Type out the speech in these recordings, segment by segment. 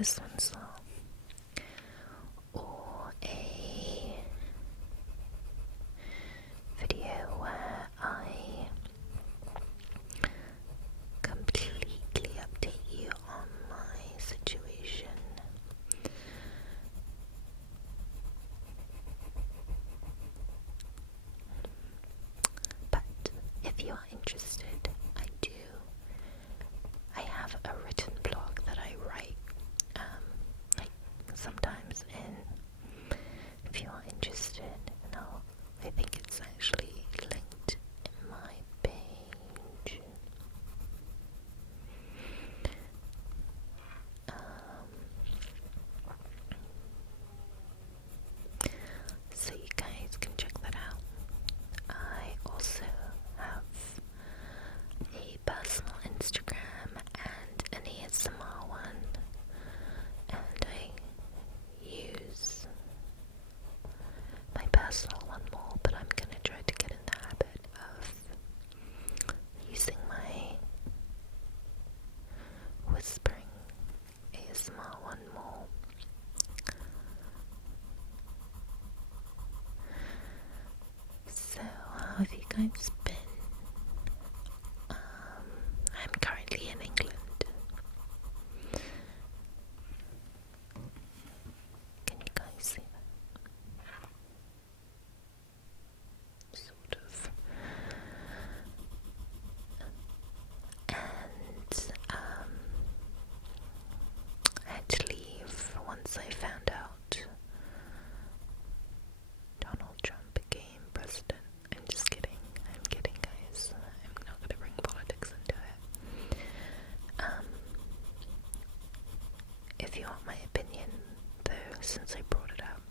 this one saw, or a video where I completely update you on my situation. But if you are interested, I have a written blog that I write, like sometimes if you are interested, I think it's actually linked in my page. So you guys can check that out. I also have a personal Instagram and an ASMR one, and I use my personal one more, but I'm gonna try to get in the habit of using my whispering ASMR one more. So how have you guys been? I'm currently in England. Can you guys see that? Sort of. And I had to leave once I found out Donald Trump became president. I'm just kidding. I'm kidding, guys. I'm not gonna bring politics into it. If you want my opinion, though, since I brought it up,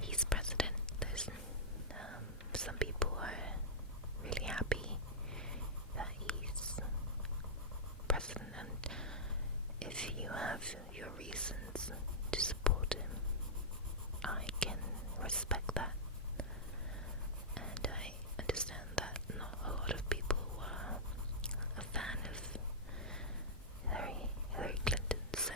he's president. There's some people are really happy that he's president, and if you have your reasons to support him, I can respect that, and I understand that not a lot of people were a fan of Hillary Clinton, so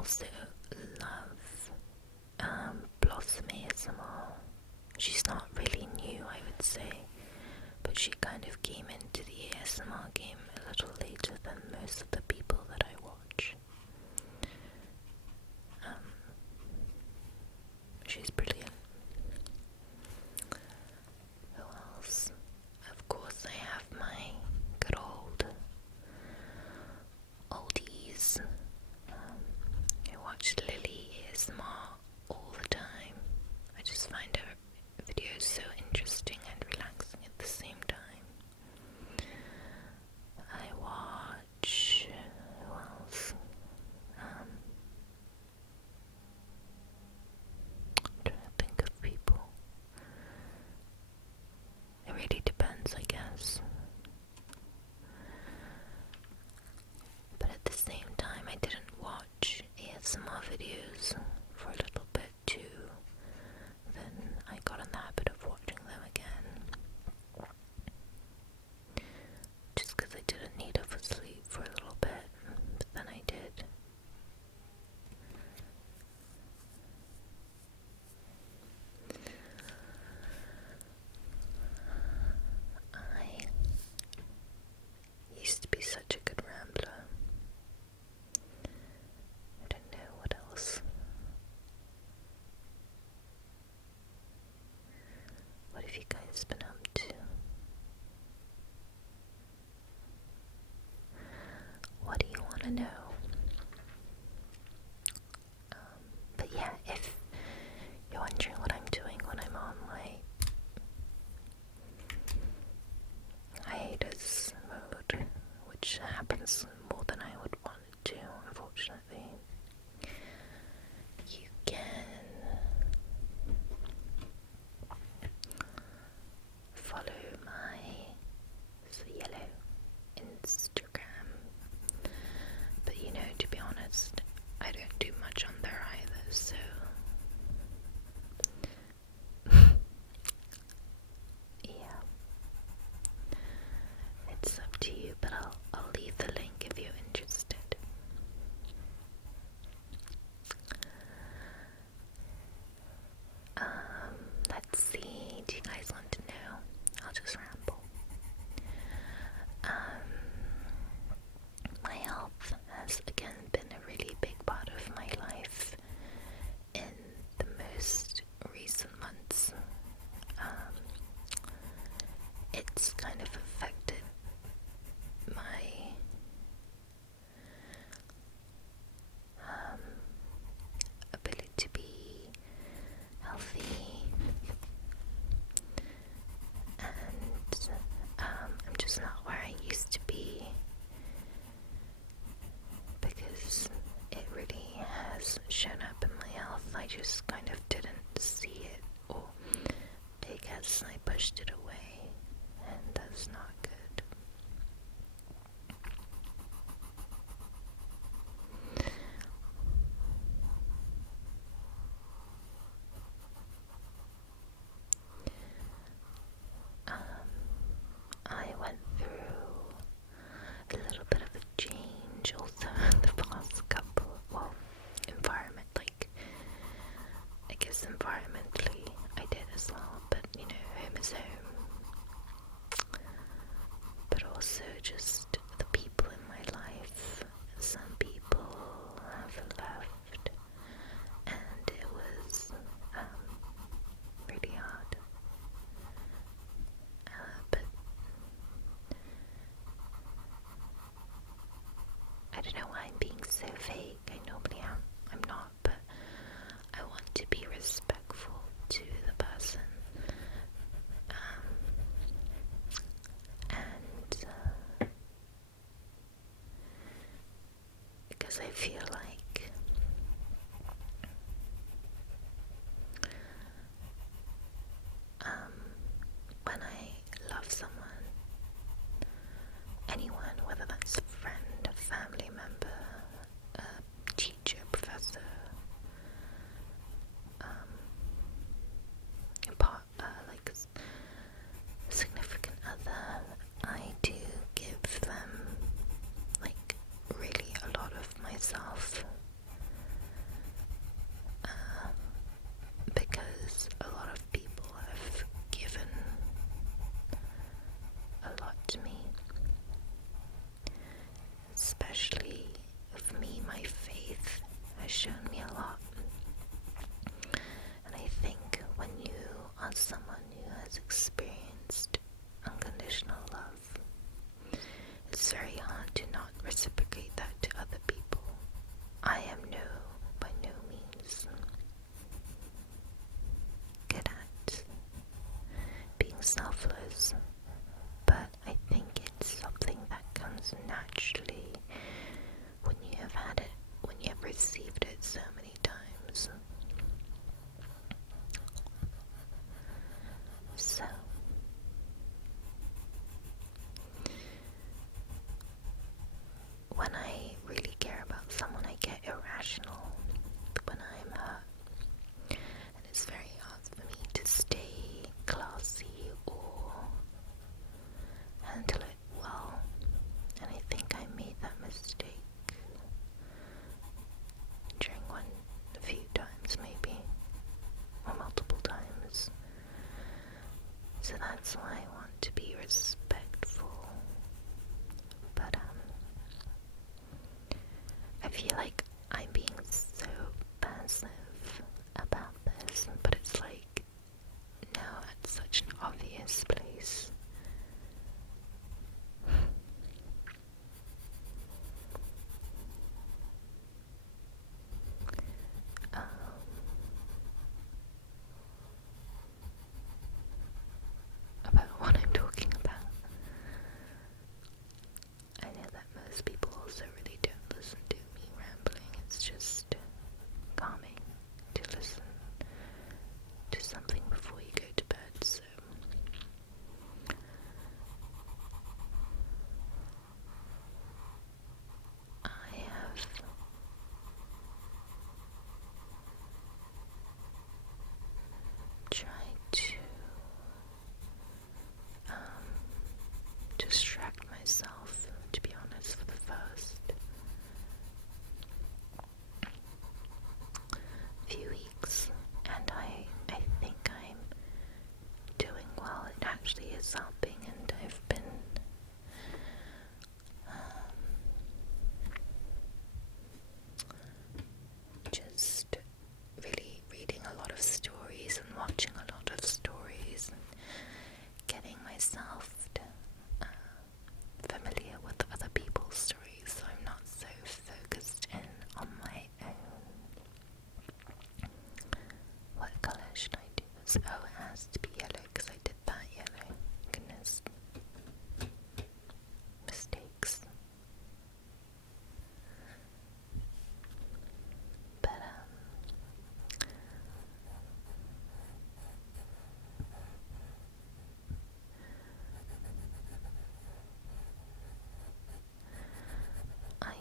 also love Blossom ASMR. She's not really new, I would say, but she kind of came into the ASMR game a little later than most of the people that I watch. She's brilliant. Who else? Of course, I have my good old oldies. I watch Lily ASMR all the time. I just find her videos so interesting and relaxing at the same time. I watch... who else? I'm trying to think of people. It really depends, I guess. But at the same time, I didn't watch ASMR videos for a little bit too. Then I got in the habit of watching them again. Just because I didn't need to fall asleep for a little bit, but then I did. I used to be such a good rambler. I don't know what else. What have you guys been up to? What do you want to know? But yeah, if you're wondering what I'm doing when I'm on my hiatus mode, which happens more than I would want it to, unfortunately, you can follow my yellow Instagram. But you know, to be honest, I don't do much on there either, so yeah, it's up to you, but I'll leave the link if you're interested. Let's see, do you guys want to know? I'll just ramble. My health has again been a really big part of my life in the most recent months. It's kind of affected my ability to be healthy, and I'm just not where I used to be, because it really has shown up in my health. I just kind of didn't see it, or I guess I pushed it away, and that's not good. I went through a little bit of a change also the past couple, well, I guess environmentally I did as well, but you know, home is home. But also just the people in my life. Some people have left, and it was really hard. But I don't know why I'm being so vague. I normally am. I'm not, but I want to be respectful to the person. And because I feel like when I love someone, anyone, whether that's a friend, a family member, a teacher, professor, like a significant other, I do give them like really a lot of myself.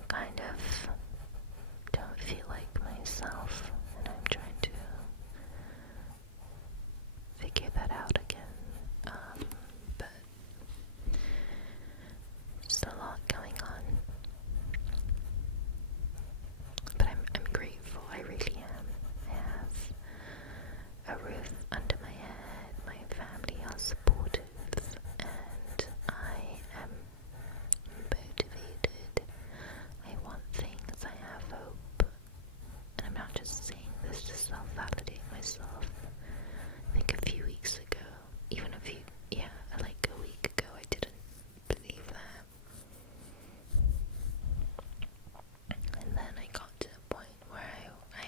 kind of don't feel like myself, and I'm trying to figure that out again. But just a lot going on. But I'm grateful, I really am. I have a roof under my head, my family are supportive, and I am motivated. I want things, I have hope. And I'm not just saying this to self-validate myself. I think a few weeks ago, like a week ago, I didn't believe that. And then I got to a point where I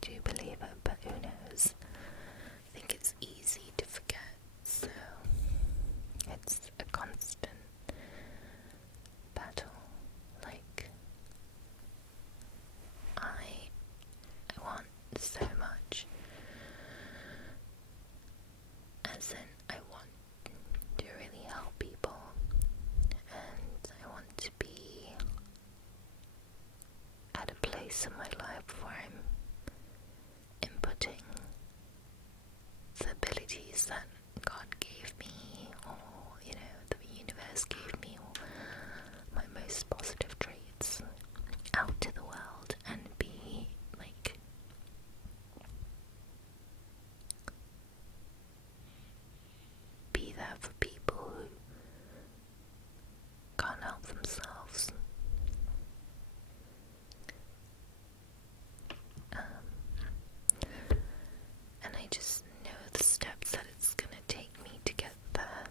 do believe it, but who knows? I think it's easy to forget, so it's a constant battle. Like, I want so much, as in I want to really help people, and I want to be at a place in my life where I'm inputting the abilities that God gave me, or the universe gave me, or my most positive traits out to the world, and be there for people who can't help themselves. And I just know the steps that it's gonna take me to get there,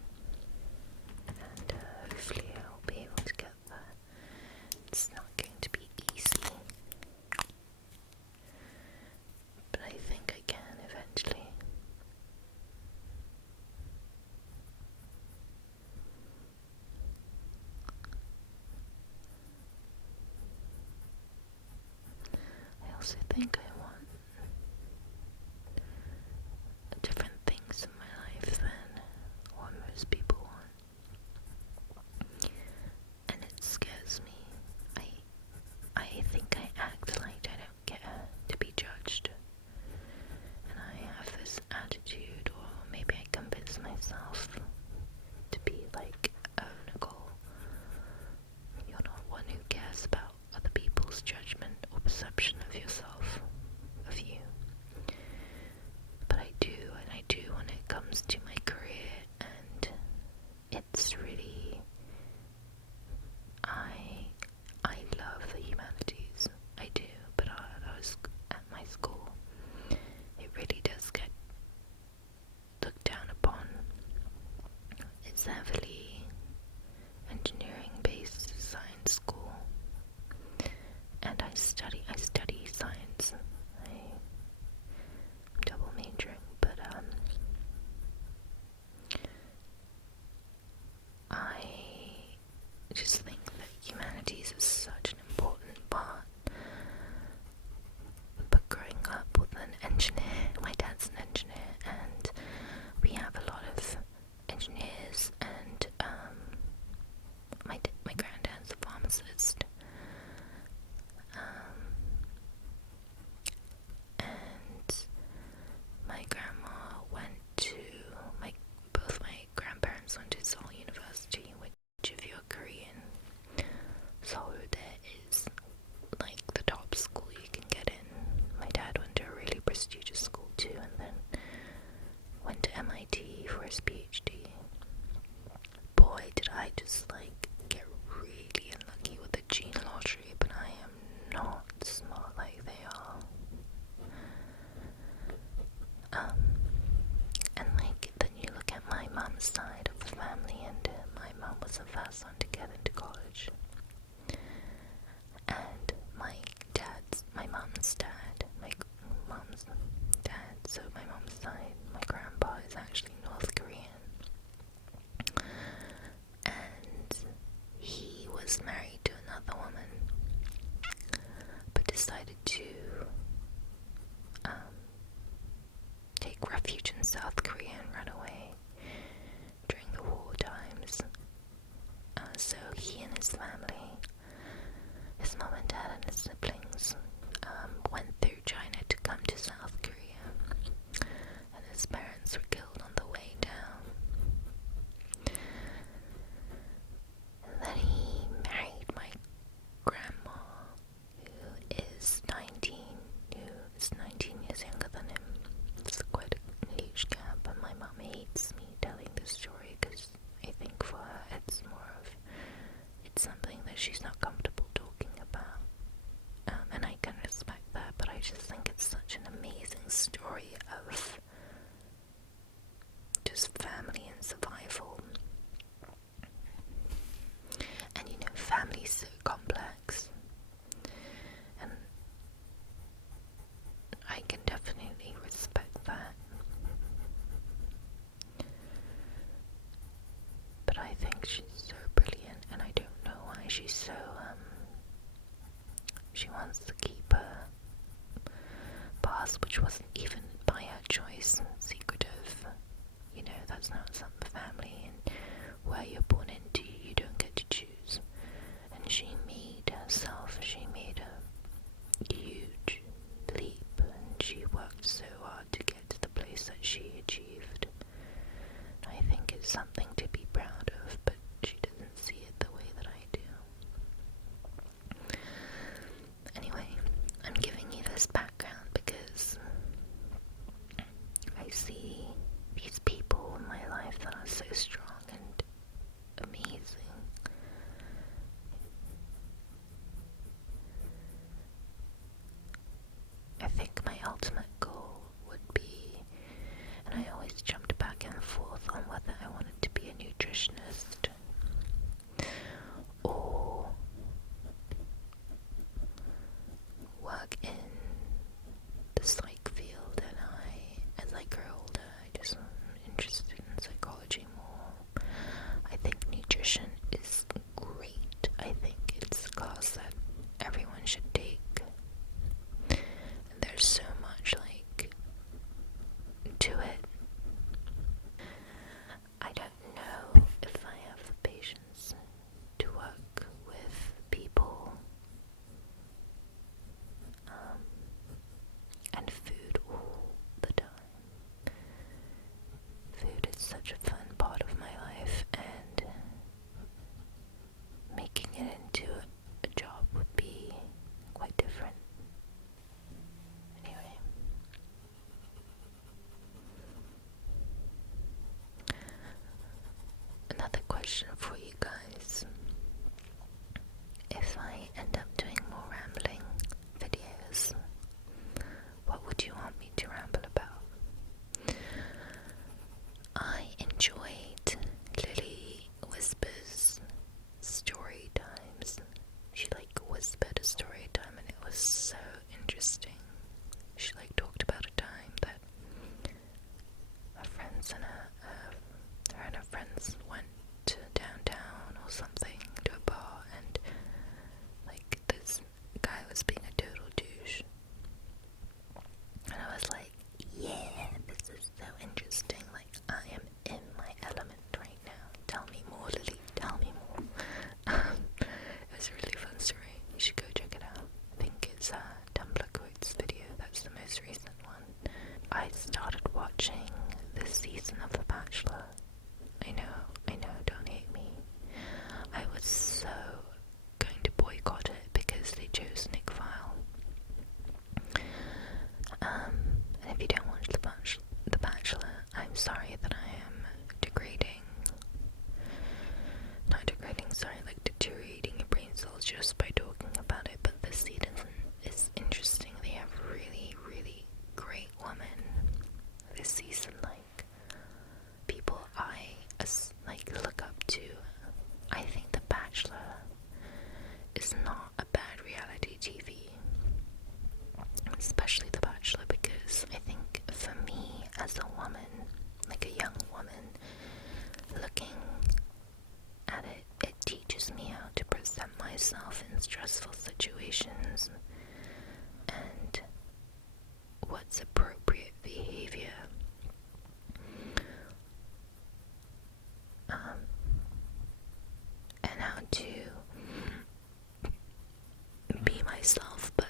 and hopefully I'll be able to get there. It's not going to be easy, but I think I can eventually. I also think I want different things in my life than what most people want, and it scares me. I think I act like I don't care to be judged, and I have this attitude, or maybe I convince myself to be like, oh, Nicole, you're not one who cares about other people's judgment or perception of yourself, of you. But I do, and I do when it comes to my career, and it's really, I love the humanities, I do, but I was at my school, it really does get looked down upon. It's heavily engineering-based science school, and I study science. I'm double majoring, but I just think that humanities is such an important part. But growing up with an engineer, my dad's an engineer, and we have a lot of engineers, and my granddad's a pharmacist, and my grandma went to both my grandparents went to Seoul University, which, if you're Korean, Seoul there is like the top school you can get in. My dad went to a really prestigious school too, and then went to MIT for his PhD. Boy, did I just get really unlucky with the gene lottery, but I am not smart like they are. And then you look at my mum's side of the family, and my mum was the first one to get into college. And my mum's dad, so my mum's side, my grandpa is actually North Korean. And he was married to another woman, but decided to take refuge in South Korea and run away during the war times. So he and his family siblings went through China to come to South Korea, and his parents were killed on the way down. And then he married my grandma, who is 19 years younger than him. It's quite a huge gap, and my mum hates me telling this story because I think for her it's something that she's not comfortable talking about. And I can respect that, but I just think it's such an amazing story of just family and survival. And family's so complex, and I can definitely respect that. But I think she's so brilliant, and I don't know why she's so, she wants to keep her past, which wasn't even by her choice, secretive. That's not some family, and where you're born into, you don't get to choose. And she made a huge leap, and she worked so hard to get to the place that she achieved. I think it's something to be proud of, but she doesn't see it the way that I do. Anyway, I'm giving you this background because I see these people in my life that are so strong and amazing. I think my ultimate goal would be, and I always jumped back and forth on whether I wanted to be a nutritionist or work in the psych field, and as I grow older, I just am interested in psychology more. I think nutrition is great. I think it's a class that everyone should take. And there's so much to it. I don't know if I have the patience to work with people and food all the time. Food is such a fun part of my life, and making it into a job would be quite different. Anyway. Another question for you guys. If I end up doing more rambling videos, what would you want me to ramble about? I enjoyed Lily Whisper's story times. She whispered a story time, and it was so interesting. She talked about a time that her friends and her and her friends went to downtown or something, to a bar, and this guy was being a total douche. And I was like, yeah, this is so interesting. I am in my element right now. Tell me more, Lily. Tell me more. It was a really fun story. You should go check it out. I think it's Tumblr Quotes video. That's the most recent one. I started watching this season of The Bachelor. I know, don't hate me. I was so going to boycott it because they chose Nick Vile. And if you don't watch The Bachelor, I'm sorry that I am deteriorating your brain cells just by talking about it, but this season is interesting. They have really, really great women this season, people I look up to. I think The Bachelor is not a bad reality TV, especially The Bachelor, because I think for me as a woman, a young woman, looking at it, it teaches me how to present myself in stressful situations and what's appropriate behavior. And how to be myself but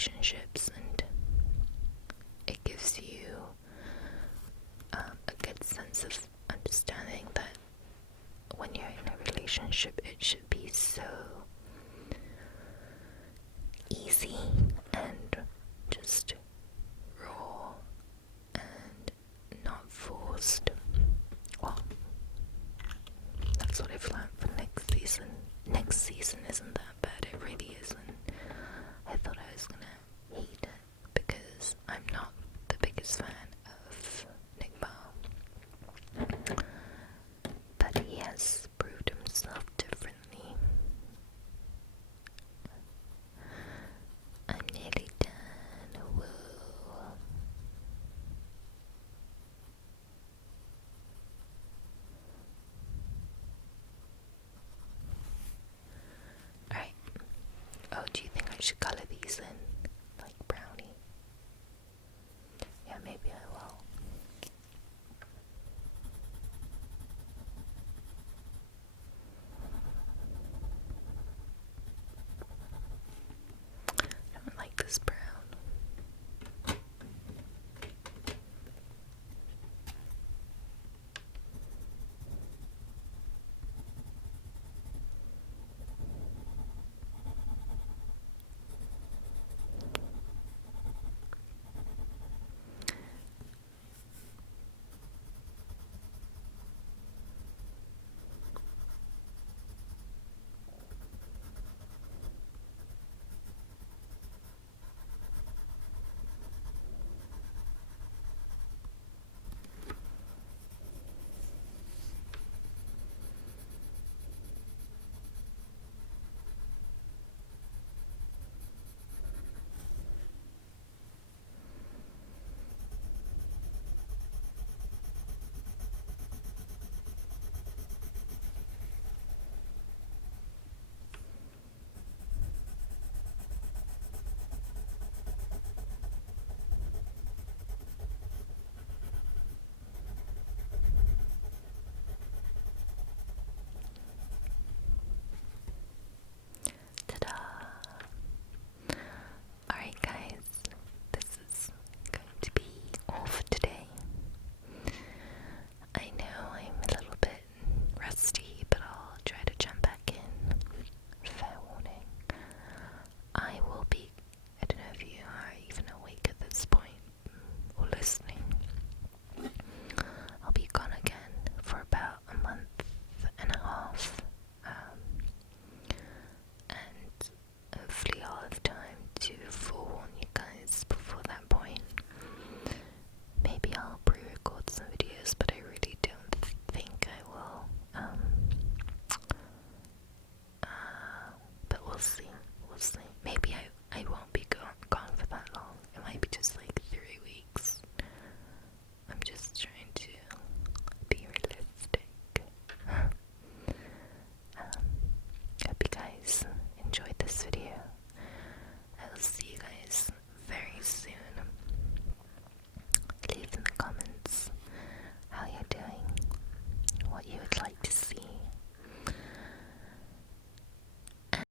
relationships, and it gives you a good sense of understanding that when you're in a relationship, it should be so easy and just raw and not forced. Well, that's what I've learned for next season. Next season isn't that bad, it really isn't. I thought I was gonna hate it because I'm not the biggest fan of Nick Bell, but he has proved himself differently. I'm nearly done. Whoa. Alright. Oh, do you think I should colour these in?